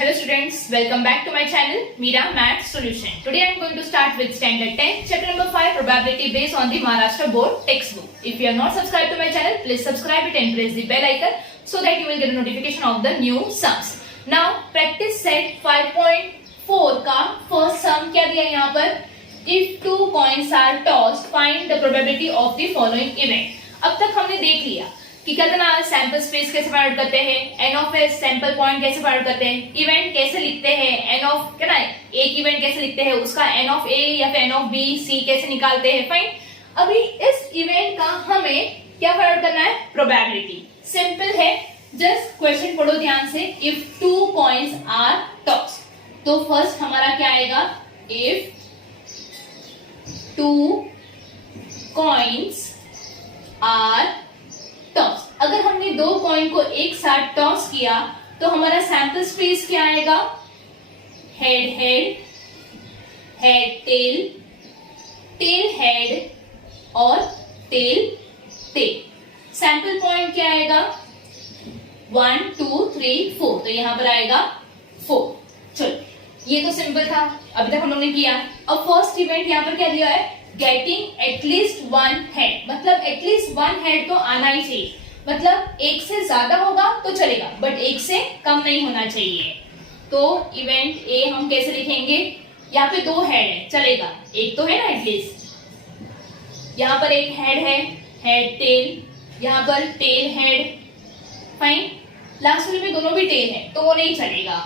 Hello students, welcome back to my channel Meera Math Solution. Today I am going to start with standard 10, chapter number 5, probability based on the Maharashtra board textbook. If you are not subscribed to my channel, please subscribe it and press the bell icon so that you will get a notification of the new sums. Now practice set 5.4 का first sum क्या दिया है यहाँ पर? If two coins are tossed, find the probability of the following event. अब तक हमने देख लिया कि क्या करना, सैंपल स्पेस कैसे फाइंड आउट करते हैं, n of S sample point कैसे फाइंड आउट करते हैं, इवेंट कैसे लिखते हैं, एन ऑफ क्या ना एक इवेंट कैसे लिखते हैं, उसका एन ऑफ ए या फिर एन ऑफ बी सी कैसे निकालते हैं. फाइन. अभी इस इवेंट का हमें क्या फाइंड आउट करना है, प्रोबेबिलिटी. सिंपल है, जस्ट क्वेश्चन पढ़ो ध्यान से. If two coins are tossed, तो फर्स्ट हमारा क्या आएगा, if two coins are toss. अगर हमने दो कॉइन को एक साथ टॉस किया तो हमारा सैंपल स्पेस क्या आएगा, head head, head tail, tail head और टेल टेल. सैंपल पॉइंट क्या आएगा, 1 2 3 4, तो यहां पर आएगा 4. चलो ये तो सिंपल था, अभी तक हम लोगों ने किया. अब फर्स्ट इवेंट यहां पर क्या दिया है, गेटिंग एटलीस्ट वन हेड, मतलब एटलीस्ट वन हेड तो आना ही चाहिए. मतलब एक से ज्यादा होगा तो चलेगा बट एक से कम नहीं होना चाहिए. तो इवेंट ए हम कैसे लिखेंगे, यहाँ पे दो हेड है, चलेगा एक तो है ना एटलीस्ट. यहाँ पर एक हेड है, हेड टेल, यहाँ पर टेल हेड. फाइन. लास्ट वाले में दोनों भी टेल है तो वो नहीं चलेगा,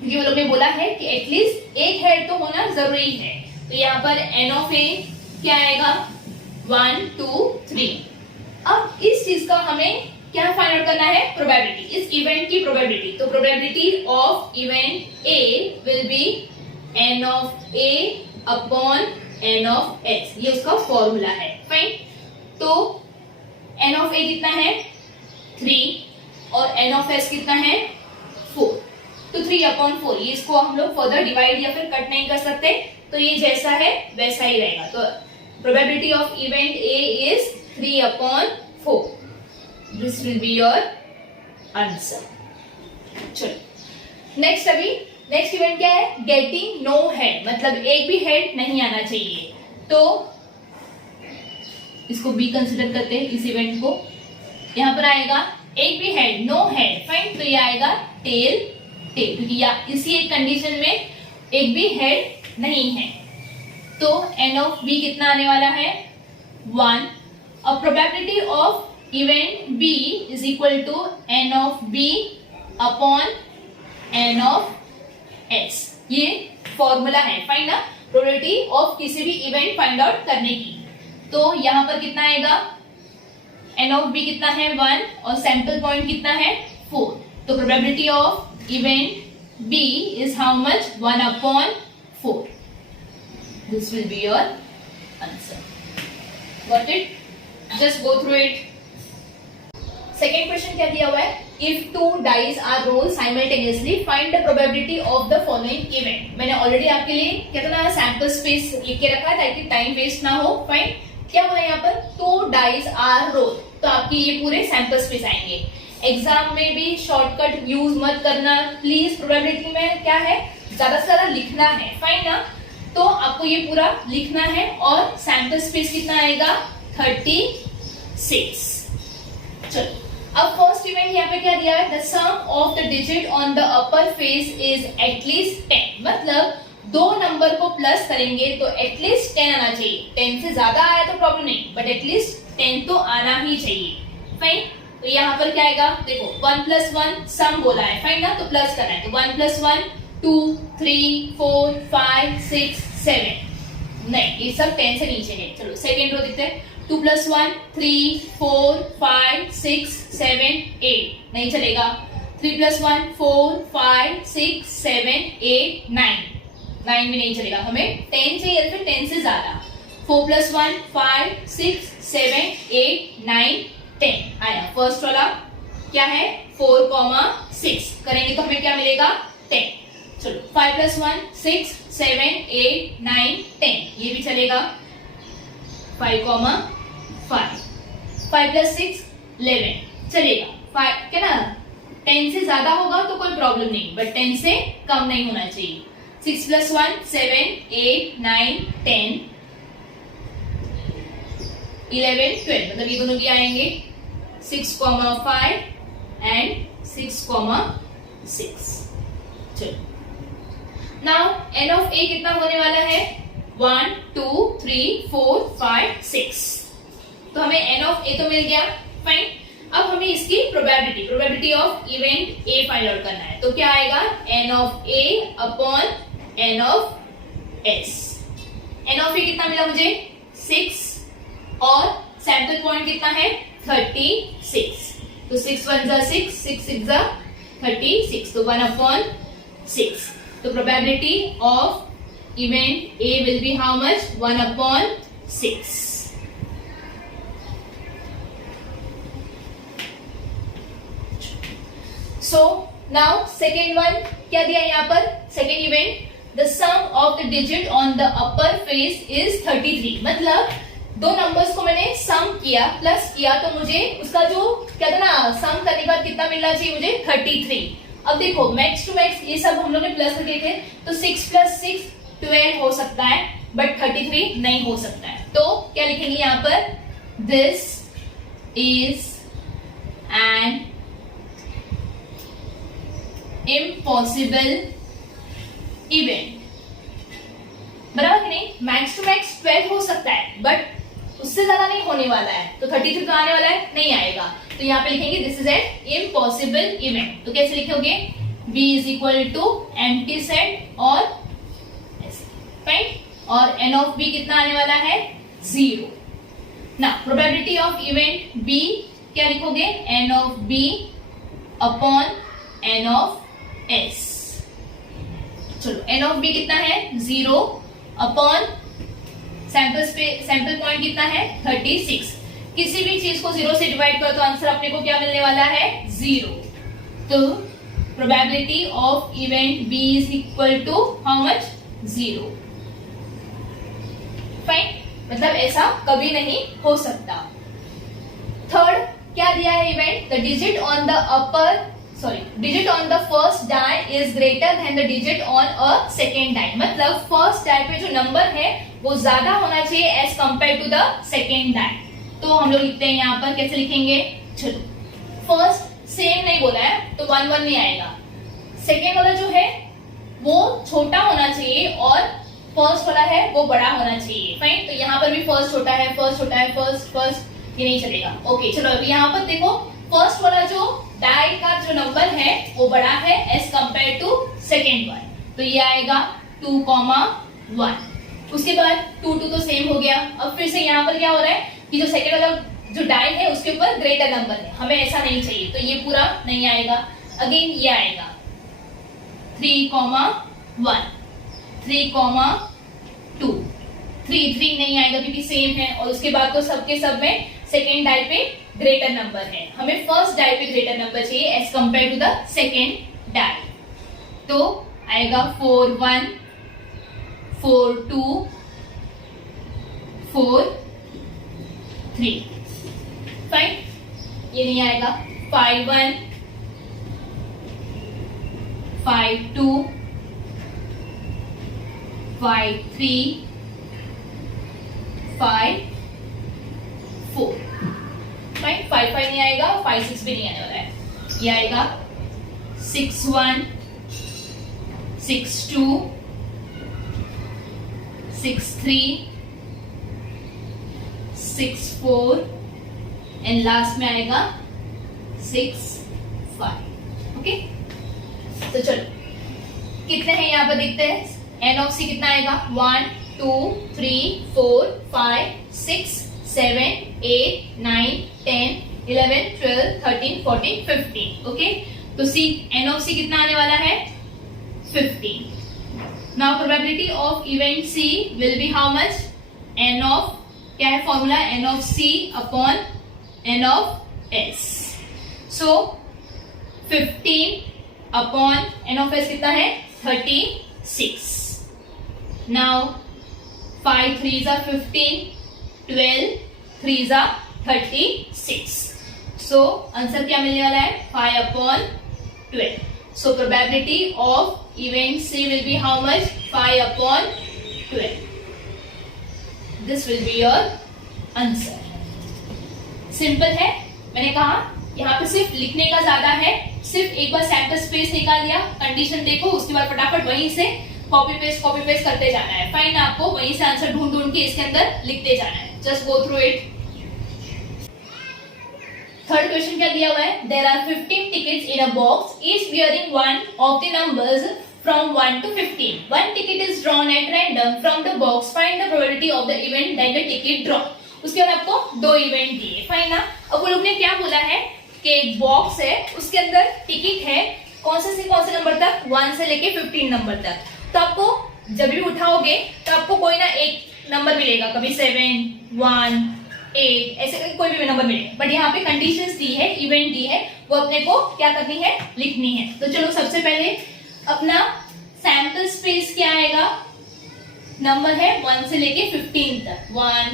क्योंकि वो लोग ने बोला है कि एटलीस्ट एक हेड तो होना जरूरी है. तो यहाँ पर एन ऑफ ए क्या आएगा, 1 2 3. अब इस चीज का हमें क्या फाइंड आउट करना है, प्रोबेबिलिटी, इस इवेंट की प्रोबेबिलिटी. तो probability of event A will be n of A upon N of X, ये उसका फॉर्मूला है. फाइन. तो एन ऑफ ए कितना है, 3 और एन ऑफ एस कितना है, 4. तो 3/4, ये इसको हम लोग फर्दर डिवाइड या फिर कट नहीं कर सकते, तो ये जैसा है वैसा ही रहेगा. तो probability of event A is 3/4. This will be your answer. चलो नेक्स्ट, अभी नेक्स्ट इवेंट क्या है, गेटिंग नो हेड, मतलब एक भी हेड नहीं आना चाहिए. तो इसको बी कंसिडर करते हैं इस इवेंट को. यहां पर आएगा एक भी हेड, नो हेड. फाइन. तो ये आएगा टेल टेल, क्योंकि या इसी एक कंडीशन में एक भी हेड नहीं है. तो एन ऑफ बी कितना आने वाला है, 1. और probability of event B is equal to n of B upon N of S. ये फॉर्मूला है. फाइंड ना प्रोबेबिलिटी ऑफ किसी भी इवेंट फाइंड आउट करने की. तो यहां पर कितना आएगा, एन ऑफ बी कितना है, 1 और सैंपल पॉइंट कितना है, 4. तो probability of event B is how much, 1/4. This will be your answer. Got it? Just go through it. Second question क्या दिया हुआ है, if two dice are rolled simultaneously, find the probability of the following event. मैंने already आपके लिए क्या था ना, सैंपल स्पेस लिख के रखा है ताकि टाइम वेस्ट ना हो. फाइन. क्या बोला यहाँ पर, 2 dice are rolled, तो आपकी ये पूरे सैंपल स्पेस आएंगे. एग्जाम में भी शॉर्टकट यूज मत करना प्लीज. प्रोबेबिलिटी में क्या है, ज्यादा से ज्यादा लिखना है. फाइन ना. तो आपको ये पूरा लिखना है. और सैंपल स्पेस कितना आएगा, 36. चलो अब फर्स्ट इवेंट यहाँ पे क्या दिया है, the sum of the digit on the upper face is at least 10. मतलब दो नंबर को प्लस करेंगे तो एटलीस्ट 10 आना चाहिए. 10 से ज्यादा आया तो प्रॉब्लम नहीं, बट एटलीस्ट 10 तो आना ही चाहिए. फाइन. तो यहाँ पर क्या आएगा, देखो 1 + 1 सम बोला है. फाइन ना, तो प्लस करना है. तो 1 + 1 2 3 4 5 6 7. नहीं, ये सब 10 से नीचे है. चलो सेकेंड रो देखते हैं. 2 + 1 3 4 5 6 7 8. नहीं चलेगा. 3 + 1 4 5 6 7 8 9. 9 भी नहीं चलेगा, हमें 10 चाहिए या फिर 10 से ज्यादा. 4 + 1 5 6 7 8 9 10 आया. फर्स्ट वाला क्या है, 4,6 करेंगे तो हमें क्या मिलेगा, 10. चलो 5 + 1 6 7 8 9 10, ये भी चलेगा. 5,5 5 + 6 11 चलेगा. 5 क्या ना 10 से ज्यादा होगा तो कोई प्रॉब्लम नहीं, बट 10 से कम नहीं होना चाहिए। 6 + 1 7 8 9 10 11 12, मतलब ये दोनों भी आएंगे 6, 5 एंड 6, 6। चलो नाउ n ऑफ a कितना होने वाला है 1 2 3 4 5 6, तो हमें n ऑफ a तो मिल गया, फाइन। अब हमें इसकी probability of event a find out करना है, तो क्या आएगा n of a upon n of s। n of a कितना मिला मुझे 6 और सैंपल पॉइंट कितना है 36, तो 6 1 जा 6 6 6 जा 36, तो 1 अपॉन 6, तो probability of event a will be how much 1 upon 6। So now second one क्या दिया यहाँ पर, second event the sum of the digit on the upper face is 33, मतलब दो नंबर्स को मैंने सम किया प्लस किया तो मुझे उसका जो क्या था ना सम करने के बाद कितना मिलना चाहिए मुझे 33। अब देखो मैक्स टू मैक्स ये सब हम लोग ने प्लस करके थे, तो 6 + 6 12 हो सकता है, बट 33 नहीं हो सकता है, तो क्या लिखेंगे यहाँ पर this is an impossible event, बराबर कि नहीं। मैक्स टू मैक्स 12 हो सकता है, बट उससे ज्यादा नहीं होने वाला है, तो 33 तो आने वाला है नहीं आएगा, तो यहाँ पे लिखेंगे this is an impossible event. तो कैसे लिखोगे b = एम्प्टी सेट और ऐसे, फाइन, और n ऑफ b कितना आने वाला है 0। ना प्रोबेबिलिटी ऑफ इवेंट b क्या लिखोगे n of b upon n of s। चलो n ऑफ b कितना है 0 अपॉन सैंपल पॉइंट कितना है 36, किसी भी चीज को 0 से डिवाइड करो तो आंसर अपने को क्या मिलने वाला है 0, तो probability of event b = how much 0, fine, मतलब ऐसा कभी नहीं हो सकता। थर्ड क्या दिया है event the digit on the first die is greater than the digit on a second die, मतलब फर्स्ट डाई पे जो नंबर है वो ज्यादा होना चाहिए as compare to the second die, तो हम लोग लिखते हैं यहाँ पर कैसे लिखेंगे, चलो फर्स्ट सेम नहीं बोला है तो 1 1 नहीं आएगा, सेकेंड वाला जो है वो छोटा होना चाहिए और फर्स्ट वाला है वो बड़ा होना चाहिए, फाइन, तो यहाँ पर भी फर्स्ट छोटा है फर्स्ट ये नहीं चलेगा। ओके चलो अभी यहाँ पर देखो फर्स्ट वाला जो डाई का जो नंबर है वो बड़ा है as compare to second one, तो ये आएगा 2, 1, उसके बाद 2 2 तो सेम हो गया। अब फिर से यहाँ पर क्या हो रहा है कि जो सेकेंड वाला जो डाई है उसके ऊपर ग्रेटर नंबर है, हमें ऐसा नहीं चाहिए, तो ये पूरा नहीं आएगा, अगेन ये आएगा 3, 1 3, 2 3 नहीं आएगा क्योंकि सेम है, और उसके बाद तो सबके सब में सेकेंड डाई पे ग्रेटर नंबर है, हमें फर्स्ट डाई पे ग्रेटर नंबर चाहिए as compare to the second die, तो आएगा 4 1 4 2 4 3, फाइन, ये नहीं आएगा 5 1 5 2 5 3 5 4, फाइन, 5 5 नहीं आएगा, 5 6 भी नहीं आने वाला है, ये आएगा 6 1 6 2 6 3 6 4 एंड लास्ट में आएगा 6 5। ओके तो चलो कितने हैं यहाँ पर देखते हैं, n ऑफ c कितना आएगा 1 2 3 4 5 6 7 8 9 10 11 12 13 14 15। ओके तो c n ऑफ c कितना आने वाला है 15। Now probability of event c will be how much n of, क्या है formula, n of c upon n of s, so 15 upon n of s कितना है 36। Now 5 3s are 15, 12 3s are 36, so answer क्या मिलने वाला है 5 upon 12. So probability of event C will be how much? 5 upon 12. This will be your answer. Simple है. मैंने कहा यहाँ पे सिर्फ लिखने का ज्यादा है. सिर्फ एक बार सैंपल स्पेस निकाल दिया, कंडीशन देखो, उसके बाद फटाफट वहीं से कॉपी पेस्ट करते जाना है. फाइन, आपको वहीं से आंसर ढूंढ के इसके अंदर लिखते जाना है. Just go through it. Third question क्या दिया हुआ है? There are 15 tickets in a box, each bearing one of the numbers from 1 to 15. One ticket is drawn at random from the box. Find the probability of the event that the ticket drawn. उसके बाद आपको दो event दिए. Fine ना. अब वो लोग ने क्या बोला है कि एक बॉक्स है, उसके अंदर टिकट है, कौन से नंबर तक? 1 से लेके 15 नंबर तक. तो आपको जब भी उठाओगे तो आपको कोई ना एक नंबर मिलेगा, कभी 7, 1, 8, ऐसे कोई भी नंबर मिलेगा. बट यहाँ पे कंडीशंस दी है, इवेंट दी है, वो अपने को क्या करनी है? लिखनी है. तो चलो सबसे पहले अपना सैंपल स्पेस क्या आएगा? नंबर है 1 से लेके 15 तक. 1,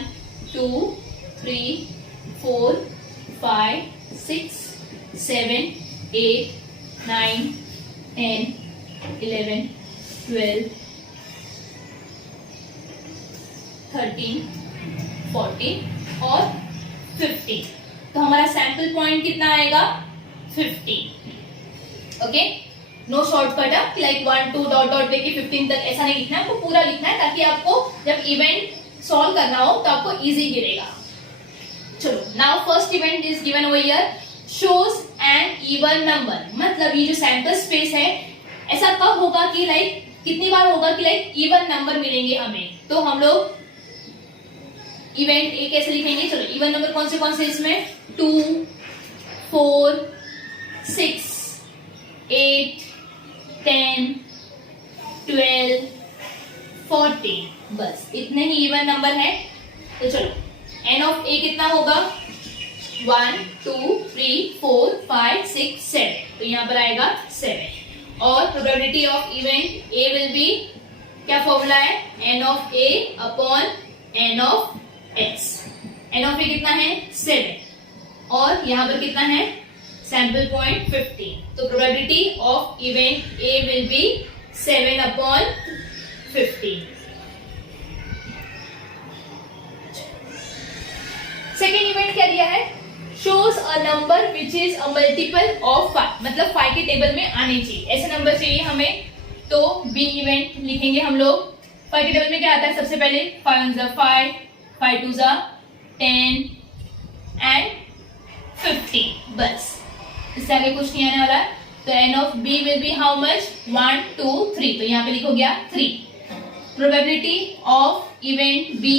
2, 3, 4, 5, 6, 7, 8, 9, 10, 11, 12, 13, 14 और 15. तो हमारा सैंपल पॉइंट कितना आएगा? 15. ओके, नो शॉर्टकट है लाइक 1, 2 डॉट डॉट लेके 15 तक ऐसा नहीं लिखना है, आपको पूरा लिखना है ताकि आपको जब इवेंट सॉल्व करना हो तो आपको इजी गिरेगा. चलो, now first event is given over here, shows N even number. मतलब ये जो सैंपल स्पेस है, ऐसा कब होगा कि लाइक कितनी बार होगा कि लाइक इवन नंबर मिलेंगे हमें. तो हम लोग इवेंट ए कैसे लिखेंगे? चलो, इवन नंबर कौन से इसमें? 2, 4, 6, 8, 10, 12, 14. बस इतने ही इवन नंबर है. तो चलो, एन ऑफ ए कितना होगा? 1, 2, 3, 4, 5, 6, 7. तो यहाँ पर आएगा 7. और probability of event A will be, क्या फॉर्मूला है? N of A upon N of X. N of A कितना है? 7. और यहाँ पर कितना है? Sample point 15. तो probability of event A will be 7 upon 15. Second event क्या दिया है? Shows a number which is a multiple of 5. मतलब 5 के टेबल में आने चाहिए, ऐसे नंबर चाहिए हमें. तो बी इवेंट लिखेंगे हम लोग. 5 के टेबल में क्या आता है? सबसे पहले 5 1 5, 5 2 10 एंड 15. बस इससे आगे कुछ नहीं आने वाला है. तो n of B will be how much? 1, 2, 3. तो यहाँ पे लिखो गया 3. Probability of event B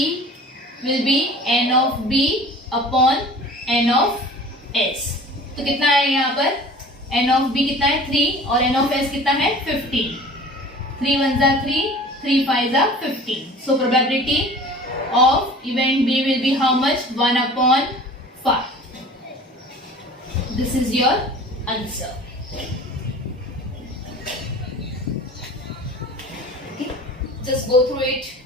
will be n of B upon N of S. तो कितना है यहाँ पर? एन ऑफ बी कितना है? 3. और एन ऑफ एस कितना है? 15. 3 1 3, 3 5 15. So probability of event B will be how much? 1 upon 5. This is your answer. Okay, just go through it.